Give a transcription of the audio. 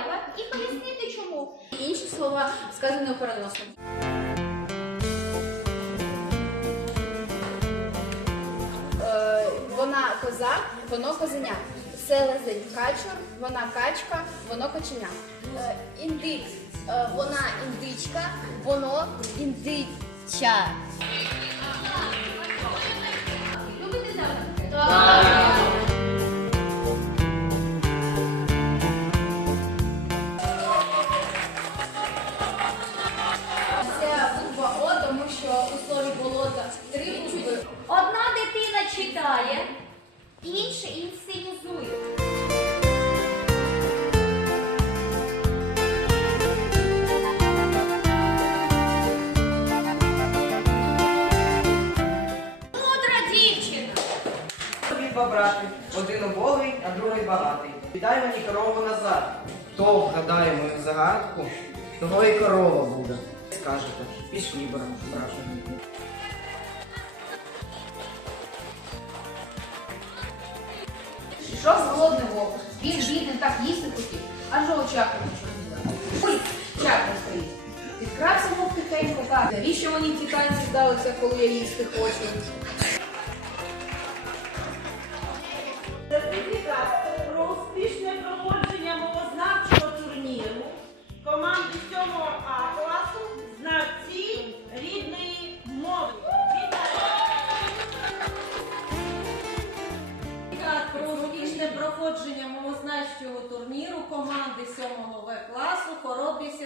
зайва і пояснити чому. Інші слова сказані переносно. Е, вона коза, воно козеня. Це лазень качур, вона качка, воно коченя. Е, індик, е, вона індичка, воно індича. Брати, один убогий, а другий багатий. Віддай мені корову назад. Хто вгадає мою загадку, того і корова буде. Скажете, пішли браше. Ішов голодний вовк. Він бідний так їсти хотів, аж у очах почув. Ой, чапля стоїть. Підкрався вовк тихенько так. Навіщо мені ті танці здалися, коли я їсти хочу? проходження мовознавчого турніру команди 7 В класу Хоробрість